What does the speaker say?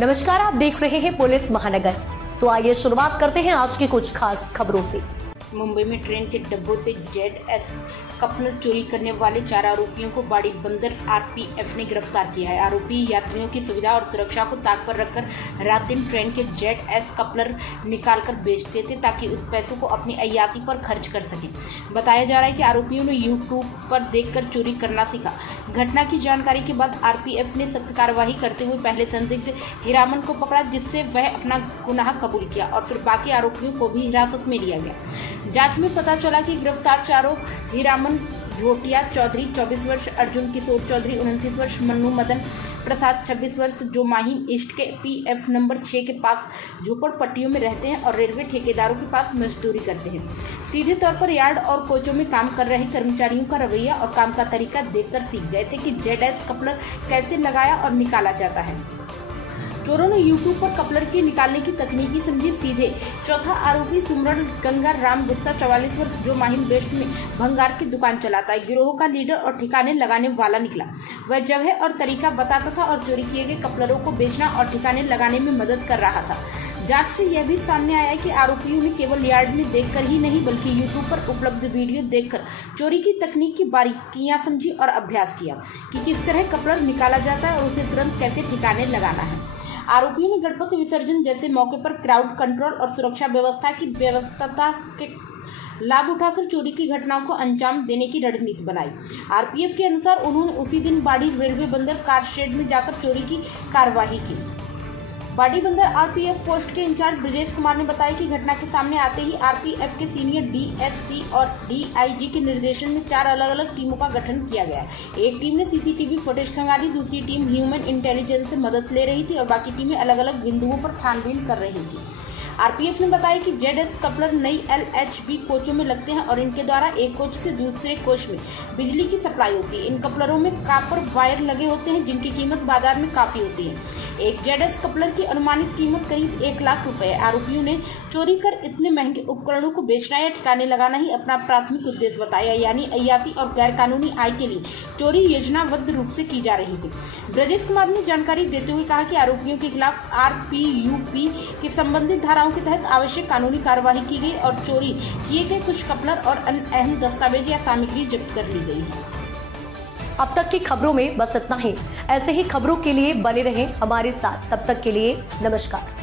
नमस्कार, आप देख रहे हैं पुलिस महानगर। तो आइए शुरुआत करते हैं आज की कुछ खास खबरों से। मुंबई में ट्रेन के डिब्बों से ZS कपलर चोरी करने वाले 4 आरोपियों को बाड़ी बंदर RPF ने गिरफ्तार किया है। आरोपी यात्रियों की सुविधा और सुरक्षा को ताक पर रखकर रात दिन ट्रेन के ZS कपलर निकालकर बेचते थे ताकि उस पैसों को अपनी अय्यासी पर खर्च कर सकें। बताया जा रहा है कि आरोपियों ने YouTube पर देखकर चोरी करना सीखा। घटना की जानकारी के बाद RPF ने सख्त कार्रवाई करते हुए पहले संदिग्ध हीरामन को पकड़ा, जिससे वह अपना गुनाह कबूल किया और फिर बाकी आरोपियों को भी हिरासत में लिया गया। जांच में पता चला कि गिरफ्तार चारों हीरामन झोटिया चौधरी 24 वर्ष, अर्जुन किशोर चौधरी 29 वर्ष, मन्नू मदन प्रसाद 26 वर्ष, जो माहिम ईस्ट के PF नंबर 6 के पास झोपड़पट्टियों में रहते हैं और रेलवे ठेकेदारों के पास मजदूरी करते हैं। सीधे तौर पर यार्ड और कोचों में काम कर रहे कर्मचारियों का रवैया और काम का तरीका देखकर सीख गए थे कि ZS कपलर कैसे लगाया और निकाला जाता है। चोरों ने YouTube पर कपलर के निकालने की तकनीकी समझी सीधे। चौथा आरोपी सुमरण गंगा राम गुप्ता 44 वर्ष, जो माहिम वेस्ट में भंगार की दुकान चलाता है, गिरोह का लीडर और ठिकाने लगाने वाला निकला। वह जगह और तरीका बताता था और चोरी किए गए कपलरों को बेचना और ठिकाने लगाने में मदद कर रहा था। जांच से यह भी सामने आया कि आरोपियों ने केवल यार्ड में देखकर ही नहीं बल्कि YouTube पर उपलब्ध वीडियो देखकर चोरी की तकनीक की बारीकियां समझी और अभ्यास किया कि किस तरह कपलर निकाला जाता है और उसे तुरंत कैसे ठिकाने लगाना है। आरोपियों ने गणपति विसर्जन जैसे मौके पर क्राउड कंट्रोल और सुरक्षा व्यवस्था की व्यवस्था के लाभ उठाकर चोरी की घटनाओं को अंजाम देने की रणनीति बनाई। RPF के अनुसार उन्होंने उसी दिन बाड़ी रेलवे बंदर कार शेड में जाकर चोरी की कार्यवाही की। बाड़ी बंदर RPF पोस्ट के इंचार्ज ब्रजेश कुमार ने बताया कि घटना के सामने आते ही RPF के सीनियर DSC और DIG के निर्देशन में 4 अलग-अलग टीमों का गठन किया गया है। एक टीम ने CCTV फुटेज खंगाली, दूसरी टीम ह्यूमन इंटेलिजेंस से मदद ले रही थी और बाकी टीमें अलग-अलग बिंदुओं पर छानबीन कर रही थी। RPF ने बताया कि ZS कपलर नई LHB कोचों में लगते हैं और इनके द्वारा एक कोच से दूसरे कोच में बिजली की सप्लाई होती है। इन कपलरों में कॉपर वायर लगे होते हैं जिनकी कीमत बाजार में काफी होती है। एक ZS कपलर की अनुमानित कीमत करीब 1 लाख रुपए है। आरोपियों ने चोरी कर इतने महंगे उपकरणों को बेचना या ठिकाने लगाना ही अपना प्राथमिक उद्देश्य बताया, यानी अय्यासी और गैर कानूनी आय के लिए चोरी योजनाबद्ध रूप से की जा रही थी। ब्रजेश कुमार ने जानकारी देते हुए कहा कि आरोपियों के खिलाफ RPUP की संबंधित धाराओं के तहत आवश्यक कानूनी कार्यवाही की गई और चोरी किए गए कुछ कपलर और अन्य अहम दस्तावेज या सामग्री जब्त कर ली गई है। अब तक की खबरों में बस इतना ही। ऐसे ही खबरों के लिए बने रहें हमारे साथ। तब तक के लिए नमस्कार।